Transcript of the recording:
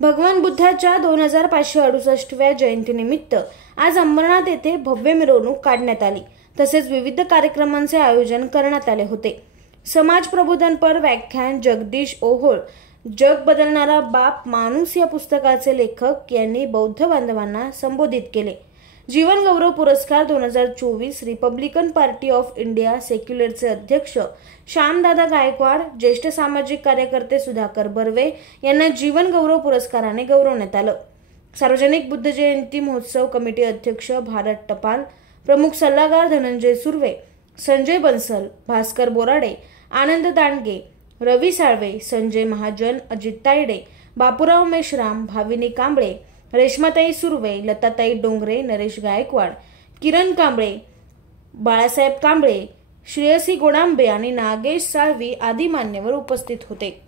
भगवान बुद्धाच्या 2568व्या जयंतीनिमित्त आज अंबरनाथ येथे भव्य मिरवणूक काढण्यात आली. तसेच विविध कार्यक्रमांचे आयोजन करण्यात आले होते. समाज प्रबोधनपर व्याख्यान जगदीश ओहोळ, जग बदलणारा बाप माणूस या पुस्तकाचे लेखक यांनी बौद्ध बांधवांना संबोधित केले. जीवन गौरव पुरस्कार 2024 रिपब्लिकन पार्टी ऑफ इंडिया सेक्युलरचे अध्यक्ष श्यामदादा गायकवाड, ज्येष्ठ सामाजिक कार्यकर्ते सुधाकर बर्वे यांना जीवन गौरव पुरस्काराने गौरवण्यात आलं. सार्वजनिक बुद्ध जयंती महोत्सव कमिटी अध्यक्ष भारत टपाल, प्रमुख सल्लागार धनंजय सुर्वे, संजय बन्सल, भास्कर बोराडे, आनंद दांडगे, रवी साळवे, संजय महाजन, अजित तायडे, बापूराव मेश्राम, भाविनी कांबळे, रेश्माताई सुर्वे, लताताई डोंगरे, नरेश गायकवाड, किरण कांबळे, बाळासाहेब कांबळे, श्रेयसी गोडांबे आणि नागेश साळवी आदी मान्यवर उपस्थित होते.